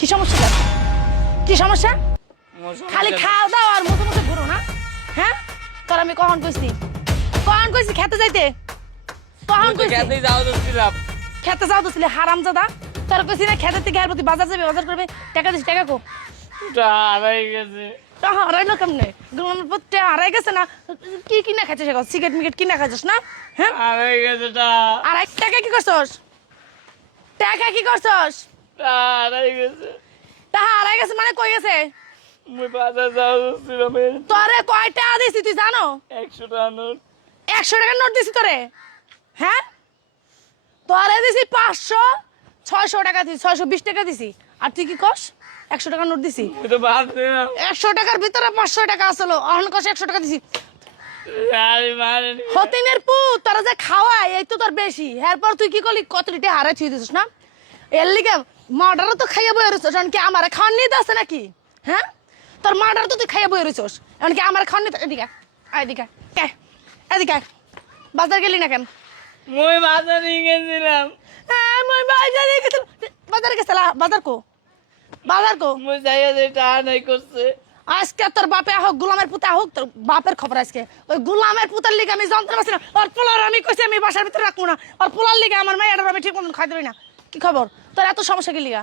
কি সমস্যা? কি সমস্যা? খালি খাও দাও আর মুখে মুখে ঘুরো না। হ্যাঁ, তোর আমি কখন কইছি খেতে যাইতে? কখন কইছি খেতে যাও তো ছিলাম। খেতে যাও তো ছিলে হারামজাদা। তোর কইছি না খেতে থেকে আর প্রতি বাজার যাবে, বাজার করবে, টাকা দিস, টাকা কো হারাই গেছে। তা হারাইলো কেমনে? গোলামের পুতটা হারাই গেছে না? কি কিনা খাইছিস এখন? সিগারেট মিগারেট কিনা খাইছিস না? হ্যাঁ, হারাই গেছে টা। আর টাকা কি করছস? টাকা কি করছস? হারাই গেছে। তা হারাই গেছে মানে কই গেছে? মুই বাজার যাও তো ছিলাম। তোরে কয় টাকা দিছি তুই জানো? 100 টাকা নোট। 100 টাকার নোট দিছি তোরে। হ্যাঁ, তোরে দিছি 500, 600 টাকা দিছি, 620 টাকা দিছি। আর তুই কি কস 100 টাকার নোট দিছি? তুই তো বাঁচতে না। 100 টাকার ভিতরে 500 টাকা আসলো, অহন কস 100 টাকা দিছি। আরে মারে হতিনের পুত তোরা যে খাওয়াই এই তো তোর বেশি। এরপর তুই কি করলি? কত লিটে হারাই থুই দিছিস না? এর লিগে মার্ডারও তো খাইয়া বই রইছস, এমনকি আমারে খাওয়ান নিতে আছে নাকি? হ্যাঁ, তোর মার্ডার তো তুই খাইয়া বই রইছস, এমনকি আমারে খাওয়ান নিতে। এদিকে এদিকে কে এদিকে বাজার গেলি না কেন? মুই বাজার নিয়ে গেছিলাম। হ্যাঁ, মই বাজারে গেছিলাম। বাজারে গেছিলা? বাজার কো? বাজার কো? মুই যাইয়া যে টাকা নাই করছে। আজকে তোর বাপে হোক, গোলামের পুতা হোক, তোর বাপের খবর আজকে। ওই গোলামের পুতার লিগে আমি যন্ত্র পাচ্ছি না। ওর পোলার আমি কইছি আমি বাসার ভিতরে রাখবো না। ওর পোলার লিগে আমার মেয়েটার আমি ঠিক মতন খাই দিই না। কি খবর তোর? এত সমস্যা কি লিগা?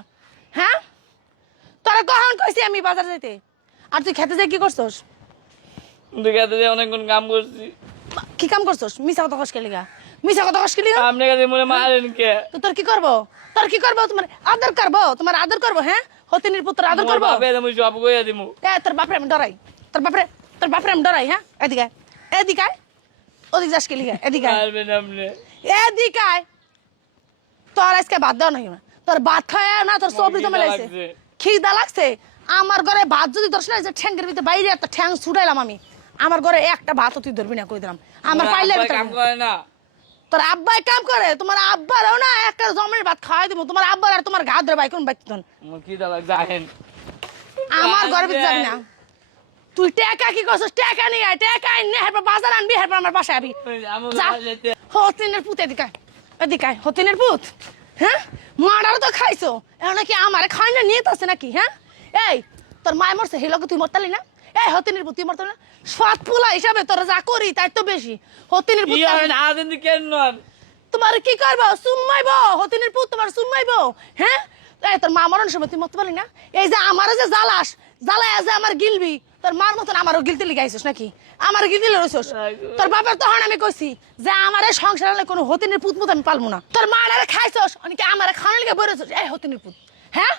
হ্যাঁ, তোরা কখন কইছি আমি বাজার যাইতে? আর তুই খেতে যাই কি করছস? তুই খেতে যে অনেকক্ষণ কাম করছি। কি কাম করছস? মিছা কথা কস কে লিগা? মিছা কথা কস কে লিগা? আপনার কাছে মনে মারেন কে? তো তোর কি করবো? তোর কি করবো? তোমার আদর করবো, তোমার আদর করবো। হ্যাঁ, হতিনির পুত্র আদর করবো। বাপে মুই সব কইয়া দিমু। তোর বাপরে আমি ডরাই, তোর বাপরে আমি ডরাই। হ্যাঁ, এদিকে এদিকে ওদিক যাস কে লিগা? এদিকে মারবেন আপনি। এদিকে তোর আজকে ভাত দেওয়া নাকি? তোর ভাত খায় না, তোর সবজি জমে লাগছে, খিদা লাগছে। আমার ঘরে ভাত যদি ধরছ না, যে ঠ্যাঙ্গের ভিতরে বাইরে একটা ঠ্যাং ছুটাইলাম আমি। আমার ঘরে একটা ভাতও তুই ধরবি না কই দিলাম। আমার পাইলে কাম করে না। তোর আব্বাই কাম করে, তোমার আব্বারও না একটা জমের ভাত খাওয়াই দিব। তোমার আব্বার আর তোমার গা ধরে ভাই কোন বাইতন মুই কি দাও যাহেন। আমার ঘরে ভিতরে যাবি না। তুই টাকা কি করছিস? টাকা নিয়ে আয়, টাকা এনে হেরপর বাজার আনবি, হেরপর আমার বাসায় আবি। যা, হতিনের পুত এদিকে এদিকে হতিনের পুত। হ্যাঁ, মারারও তো খাইছো, এখন কি আমারে খাই না নিয়ে আছে নাকি? হ্যাঁ, এই তোর মায় মরছে, হেলোকে তুই মরতালি না? এই হতিনের পুত তুই মরতালি না? সৎ পোলা হিসাবে তোরা যা করি তাই তো বেশি। হতিনের পুত কেন তোমার কি করবো? সুম্মাইব হতিনের পুত, তোমার সুম্মাইব। হ্যাঁ, এই তোর মা মরণ সময় তুই মরতে পারলি না? এই যে আমারে যে জ্বালাস, জ্বালায় যে আমার গিলবি, তোর মার মতন আমারও গিলতে লিগাইছিস নাকি? আমার গিলতে লইছস? তোর বাবার তখন আমি কইছি যে আমার এই সংসারে কোনো হতিনের পুত মতো আমি পালবো না। তোর মা আরে খাইছস, অনেকে আমার খাওয়ার লিগে বইরেছস। এই হতিনের পুত, হ্যাঁ,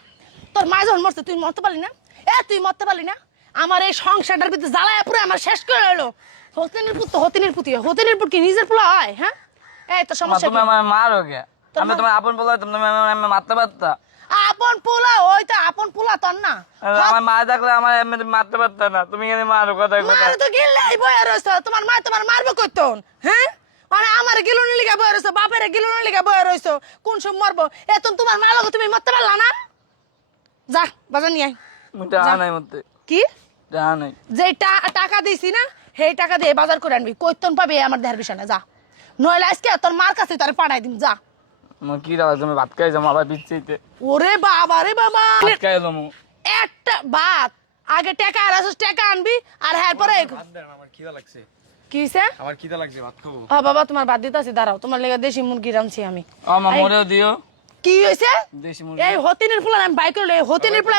তোর মা যখন মরছে তুই মরতে পারলি না? তুই মরতে পারলি না? আমার এই সংসারটার ভিতরে জ্বালায় পুরো আমার শেষ করে এলো। হতিনের পুত তো হতিনের পুতি, হতিনের পুত কি নিজের পোলা হয়? হ্যাঁ, এই তো সমস্যা তুমি আমার মারো কে? আমি তোমার আপন বলা, তুমি আমি মারতে পারতা। আপন পোলা? ওই তো আপন পোলা তোর না। আমার মা থাকলে আমার এমনি মারতে পারত না। তুমি এখানে মারো কথা কথা। মার তো গিললেই বয়ে রইছ। তোমার মা তোমার মারবে কইতন? হ্যাঁ, মানে আমার গিলুনি লিগা বয়ে রইছ, বাপের গিলুনি লিগা বয়ে রইছ। কোন সময় মরবো? এখন তোমার মা লগে তুমি মরতে পারলা না? যা বাজার নিয়ে আয়। টাকা নাই মধ্যে। কি টাকা নাই? যে টাকা দিছি না, সেই টাকা দিয়ে বাজার করে আনবি। কইতন পাবে আমার দেহের বিষয় না। যা, নইলে আজকে তোর মার কাছে তোরে পাঠাই দিম। যা। কি দাও তুমি ভাত খাই যাবো আবার পিছিয়ে। ওরে বাবা রে বাবা, ভাত খাই যাবো। একটা ভাত আগে টাকা আর আসস, টাকা আনবি আর হ্যাঁ পরে আমার খিদা লাগছে। কি হইছে? আমার খিদা লাগছে, ভাত খাবো। ও বাবা, তোমার ভাত দিতেছি, দাঁড়াও। তোমার লেগে দেশি মুরগি রাঁধছি আমি। আমার মরেও দিও। কি হইছে? দেশি মুরগি। এই হতিনের ফুলা আমি বাইক করে হতিনের ফুলা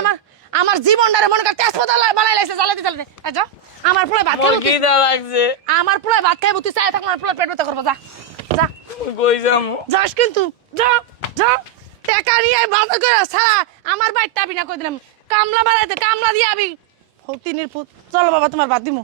আমার জীবনটারে মনে কর তেজপাতা বানাই লাইছে, জ্বালাতে জ্বালাতে। যা, আমার ফুলা ভাত খাইবো। কি দাও লাগছে? আমার ফুলা ভাত খাইবো, তুই চাই থাক, আমার ফুলা পেট ব্যথা করবো। যা যা, কই যাবো? যাস কিন্তু। যা যা, টাকা নিয়ে বাজার করে ছাড়া আমার বাইক টাবি না কই দিলাম। কামলা বাড়াইতে কামলা দিয়ে আবি। হতিনের পুত, চলো বাবা তোমার ভাত দিমু।